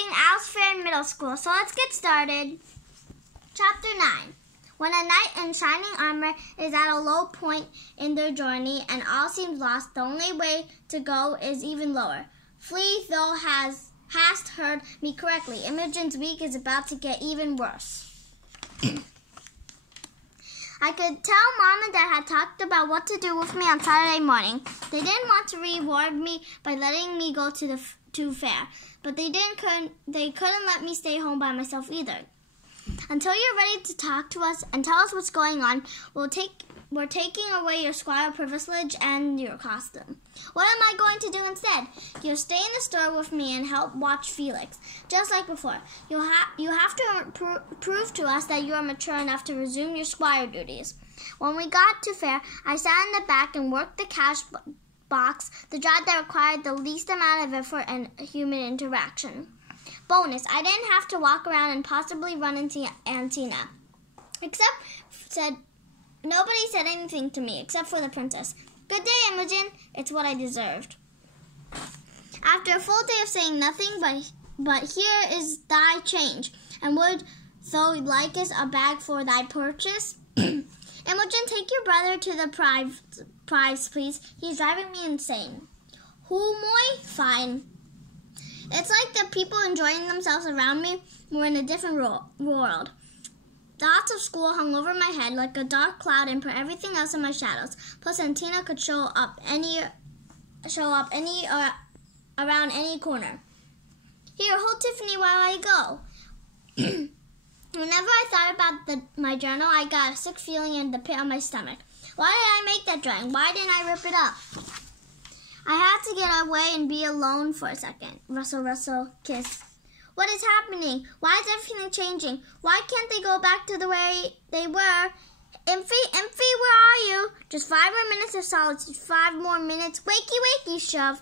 reading Faire Middle School, so let's get started. Chapter 9. When a knight in shining armor is at a low point in their journey and all seems lost, the only way to go is even lower. Flee, thou hast heard me correctly. Imogen's week is about to get even worse. I could tell Mom and Dad had talked about what to do with me on Saturday morning. They didn't want to reward me by letting me go to Faire, but they couldn't let me stay home by myself either. Until you're ready to talk to us and tell us what's going on, we're taking away your squire privilege and your costume. What am I going to do instead? You'll stay in the store with me and help watch Felix, just like before. You have to prove to us that you are mature enough to resume your squire duties. When we got to Faire, I sat in the back and worked the cash box, the job that required the least amount of effort and human interaction. Bonus, I didn't have to walk around and possibly run into Antina. Nobody said anything to me, except for the princess. Good day, Imogen. It's what I deserved. After a full day of saying nothing, but here is thy change, and would thou likest a bag for thy purchase? Imogen, take your brother to the prize, please. He's driving me insane. Moi? Fine. It's like the people enjoying themselves around me were in a different world. Thoughts of school hung over my head like a dark cloud and put everything else in my shadows. Plus, Antina could show up around any corner. Here, hold Tiffany while I go. Whenever I thought about my journal, I got a sick feeling in the pit of my stomach. Why did I make that drawing? Why didn't I rip it up? I had to get away and be alone for a second. Rustle, rustle, kiss. What is happening? Why is everything changing? Why can't they go back to the way they were? Imphy, where are you? Just 5 more minutes of solitude. 5 more minutes. Wakey, shove.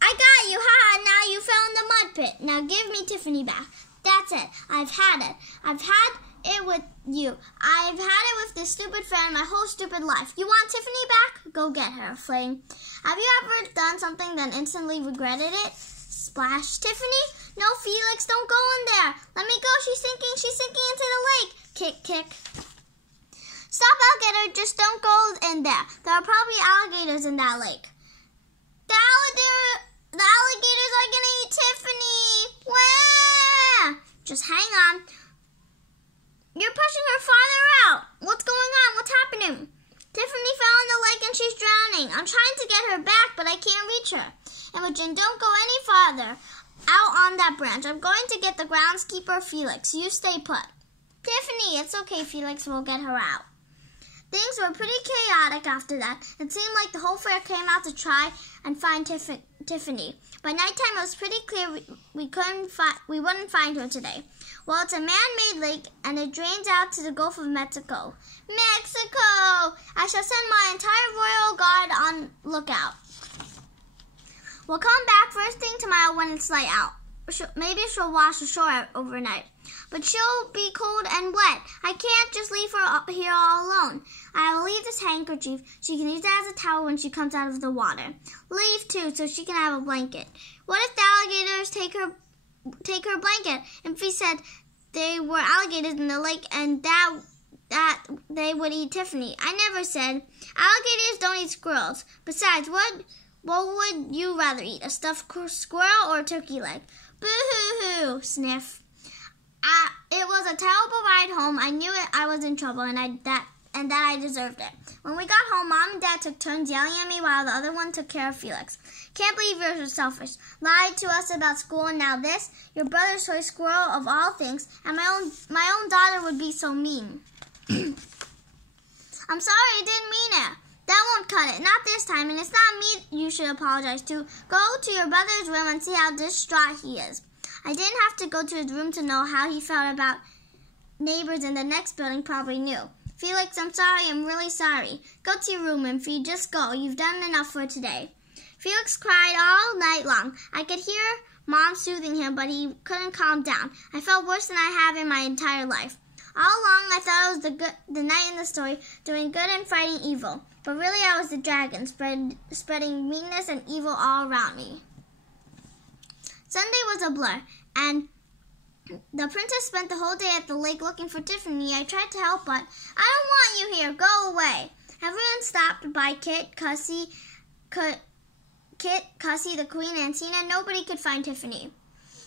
I got you. Ha, now you fell in the mud pit. Now give me Tiffany back. That's it. I've had it. I've had it with you. I've had it with this stupid friend my whole stupid life. You want Tiffany back? Go get her, Flame. Have you ever done something then instantly regretted it? Splash. Tiffany? No, Felix, don't go in there. Let me go. She's sinking into the lake. Kick, kick. Stop, alligator. Just don't go in there. There are probably alligators in that lake. The alligators are going to eat Tiffany. Wah! Just hang on. You're pushing her farther out. What's going on? What's happening? Tiffany fell in the lake and she's drowning. I'm trying to get her back, but I can't reach her. Imogen, don't go any farther out on that branch. I'm going to get the groundskeeper, Felix. You stay put. Tiffany, it's okay, Felix. We'll get her out. Things were pretty chaotic after that. It seemed like the whole fair came out to try and find Tiffany. By nighttime, it was pretty clear we wouldn't find her today. Well, it's a man-made lake, and it drains out to the Gulf of Mexico. Mexico! I shall send my entire royal guard on lookout. We'll come back first thing tomorrow when it's light out. Maybe she'll wash ashore overnight. But she'll be cold and wet. I can't just leave her up here all alone. I will leave this handkerchief. She can use it as a towel when she comes out of the water. Leave, too, so she can have a blanket. What if the alligators take her blanket? Imphy said they were alligators in the lake and that they would eat Tiffany. I never said. Alligators don't eat squirrels. Besides, what would you rather eat, a stuffed squirrel or a turkey leg? Boo-hoo-hoo, sniff. It was a terrible ride home. I knew I was in trouble and that I deserved it. When we got home, Mom and Dad took turns yelling at me while the other one took care of Felix. Can't believe you're so selfish. Lied to us about school and now this. Your brother's toy squirrel of all things, and my own daughter would be so mean. I'm sorry, I didn't mean it. That won't cut it. Not this time, and it's not me you should apologize to. Go to your brother's room and see how distraught he is. I didn't have to go to his room to know how he felt about neighbors in the next building probably knew. Felix, I'm sorry. I'm really sorry. Go to your room, Imphy. Just go. You've done enough for today. Felix cried all night long. I could hear Mom soothing him, but he couldn't calm down. I felt worse than I have in my entire life. All along, I thought I was the knight in the story, doing good and fighting evil. But really, I was the dragon, spreading meanness and evil all around me. Sunday was a blur, and the princess spent the whole day at the lake looking for Tiffany. I tried to help, but I don't want you here. Go away. Everyone stopped by Kit, Cussie, the Queen, and Tina. Nobody could find Tiffany.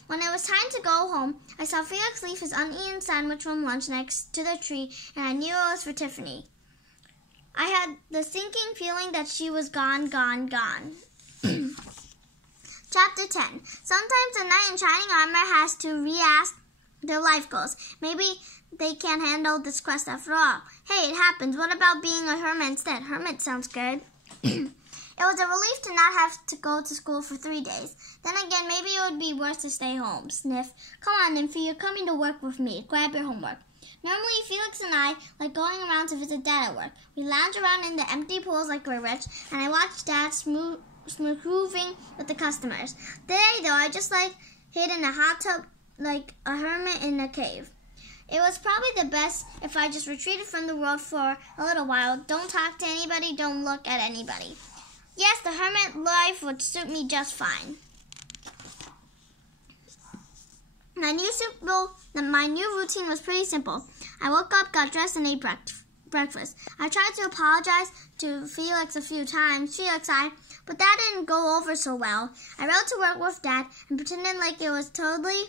When it was time to go home, I saw Felix leave his uneaten sandwich from lunch next to the tree, and I knew it was for Tiffany. I had the sinking feeling that she was gone. Chapter 10. Sometimes a knight in shining armor has to re-ask their life goals. Maybe they can't handle this quest after all. Hey, it happens. What about being a hermit instead? Hermit sounds good. It was a relief to not have to go to school for 3 days. Then again, maybe it would be worse to stay home. Sniff. Come on, Nymphy, you're coming to work with me. Grab your homework. Normally, Felix and I like going around to visit Dad at work. We lounge around in the empty pools like we're rich, and I watch Dad smoothing with the customers. Today, though, I just hid in a hot tub like a hermit in a cave. It was probably the best if I just retreated from the world for a little while. Don't talk to anybody, don't look at anybody. Yes, the hermit life would suit me just fine. My new routine was pretty simple. I woke up, got dressed, and ate breakfast. I tried to apologize to Felix a few times. Felix sighed, but that didn't go over so well. I rode to work with Dad and pretended like it was totally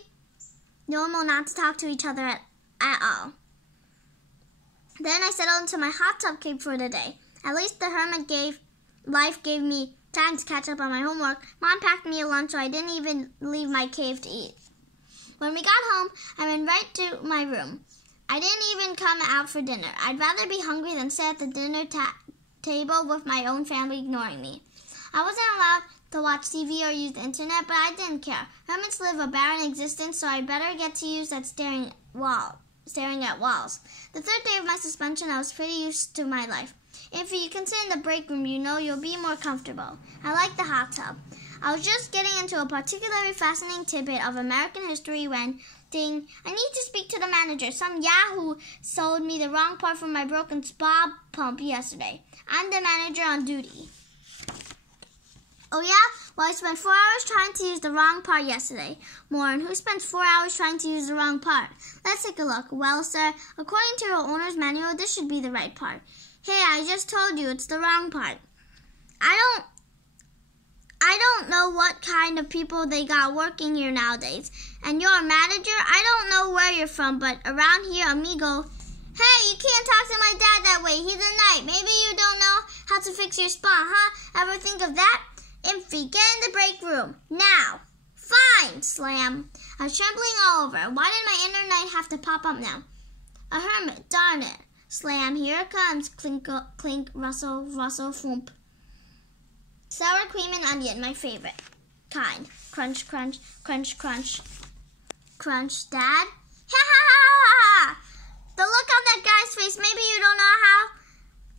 normal not to talk to each other at all. Then I settled into my hot tub cave for the day. At least the hermit life gave me time to catch up on my homework. Mom packed me a lunch, so I didn't even leave my cave to eat. When we got home, I went right to my room. I didn't even come out for dinner. I'd rather be hungry than sit at the dinner table with my own family ignoring me. I wasn't allowed to watch TV or use the internet, but I didn't care. Hermits live a barren existence, so I better get to use that staring at walls. The third day of my suspension, I was pretty used to my life. If you can sit in the break room, you'll be more comfortable. I like the hot tub. I was just getting into a particularly fascinating tidbit of American history when, ding, I need to speak to the manager. Some yahoo sold me the wrong part for my broken spa pump yesterday. I'm the manager on duty. Oh yeah? Well, I spent 4 hours trying to use the wrong part yesterday. Morin, who spends 4 hours trying to use the wrong part? Let's take a look. Well, sir, according to your owner's manual, this should be the right part. Hey, I just told you it's the wrong part. I don't know what kind of people they got working here nowadays. And you're a manager? I don't know where you're from, but around here, amigo. Hey, you can't talk to my dad that way. He's a knight. Maybe you don't know how to fix your spa, huh? Ever think of that? Imphy, get in the break room. Now. Fine, slam. I was trembling all over. Why did my inner knight have to pop up now? A hermit, darn it. Slam, here it comes. Clink, clink, rustle, rustle, thump. Sour cream and onion, my favorite kind. Crunch, crunch, crunch, crunch. Crunch, Dad. Ha ha ha ha ha! The look on that guy's face, maybe you don't know how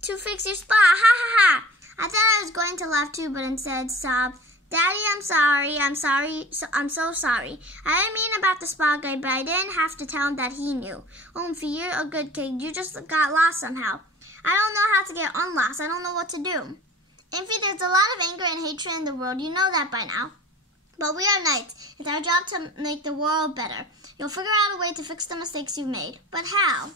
to fix your spa. Ha ha ha! I thought I was going to laugh too, but instead sobbed. Daddy, I'm so sorry. I didn't mean about the spa guy, but I didn't have to tell him that he knew. Oomphy, you're a good kid. You just got lost somehow. I don't know how to get unlost. I don't know what to do. Imphy, there's a lot of anger and hatred in the world. You know that by now. But we are knights. It's our job to make the world better. You'll figure out a way to fix the mistakes you've made. But how?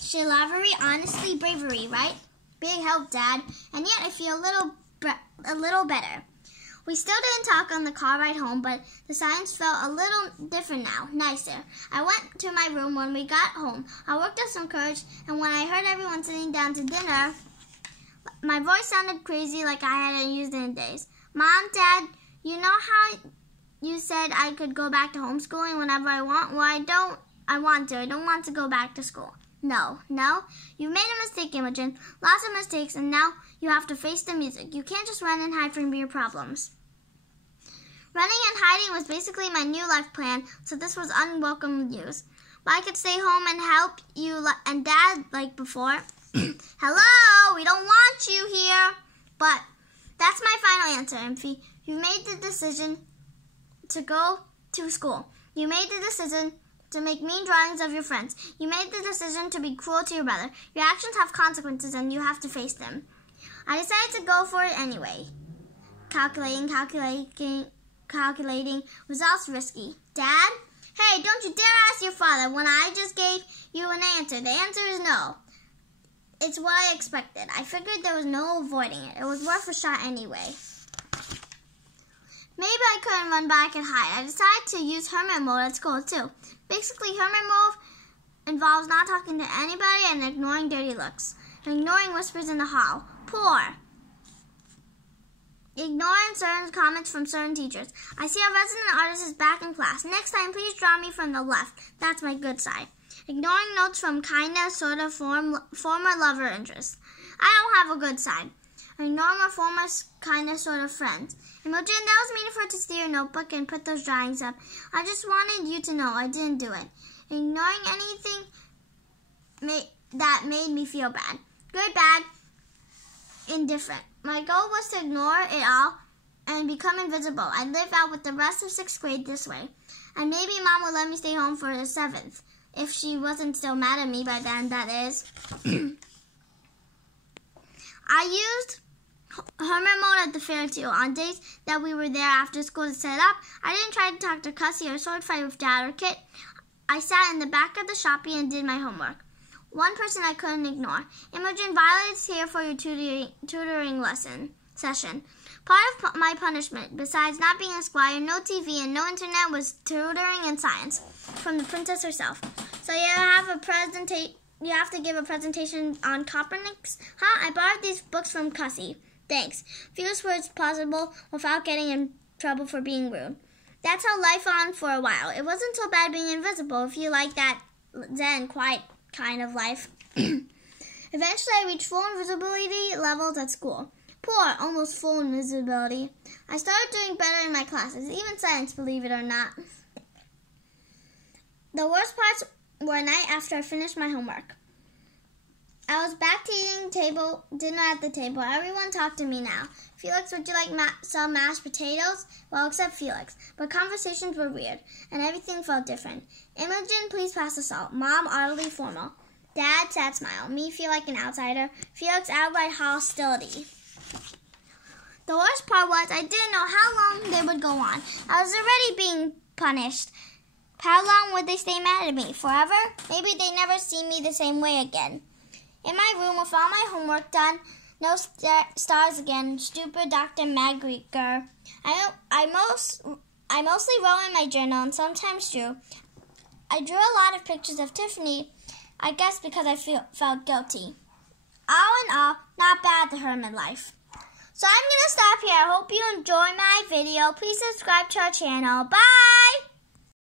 Chivalry, honesty, bravery, right? Big help, Dad. And yet I feel a little better. We still didn't talk on the car ride home, but the silence felt a little different now, nicer. I went to my room when we got home. I worked up some courage, and when I heard everyone sitting down to dinner, my voice sounded crazy like I hadn't used it in days. Mom, Dad, you know how you said I could go back to homeschooling whenever I want? Well, I want to. I don't want to go back to school. No. You've made a mistake, Imogen. Lots of mistakes, and now you have to face the music. You can't just run and hide from your problems. Running and hiding was basically my new life plan, so this was unwelcome news. But I could stay home and help you and Dad like before. Hello, we don't want you here. But that's my final answer, Imphy. You've made the decision to go to school. You made the decision to make mean drawings of your friends. You made the decision to be cruel to your brother. Your actions have consequences and you have to face them. I decided to go for it anyway. Calculating. calculating results risky. Dad? Hey, don't you dare ask your father when I just gave you an answer. The answer is no. It's what I expected. I figured there was no avoiding it. It was worth a shot anyway. Maybe I couldn't run back and hide. I decided to use hermit mode at school too. Basically, hermit mode involves not talking to anybody and ignoring dirty looks. And ignoring whispers in the hall. Poor. Ignoring certain comments from certain teachers. I see our resident artist is back in class. Next time, please draw me from the left. That's my good side. Ignoring notes from kinda, sorta, former lover interest. I don't have a good side. Ignore my former kinda, sorta friends. Imogen, that was mean for her to steal your notebook and put those drawings up. I just wanted you to know I didn't do it. Ignoring anything that made me feel bad. Good, bad, indifferent. My goal was to ignore it all and become invisible. I'd live out with the rest of 6th grade this way. And maybe Mom would let me stay home for the 7th. If she wasn't still mad at me by then, that is. I used hermit mode at the fair too. On days that we were there after school to set up, I didn't try to talk to Cussie or sword fight with Dad or Kit. I sat in the back of the shoppy and did my homework. One person I couldn't ignore. Imogen, Violet's here for your tutoring lesson session. Part of my punishment, besides not being a squire, no TV, and no internet, was tutoring in science from the princess herself. So you have to give a presentation on Copernicus. Huh? I borrowed these books from Cussie. Thanks. Fewest words possible without getting in trouble for being rude. That's how life on for a while. It wasn't so bad being invisible if you like that zen, quiet kind of life. Eventually, I reached full invisibility levels at school. Poor, almost full invisibility. I started doing better in my classes, even science, believe it or not. The worst parts were at night after I finished my homework. I was back to eating dinner at the table. Everyone talked to me now. Felix, would you like some mashed potatoes? Well, except Felix. But conversations were weird, and everything felt different. Imogen, please pass the salt. Mom, utterly formal. Dad, sad smile. Me, feel like an outsider. Felix, outright hostility. The worst part was I didn't know how long they would go on. I was already being punished. How long would they stay mad at me? Forever? Maybe they'd never see me the same way again. In my room with all my homework done, no stars again, stupid Dr. Magriker. I mostly wrote in my journal and sometimes drew. I drew a lot of pictures of Tiffany, I guess because I felt guilty. All in all, not bad, the hermit life. So I'm going to stop here. I hope you enjoyed my video. Please subscribe to our channel. Bye!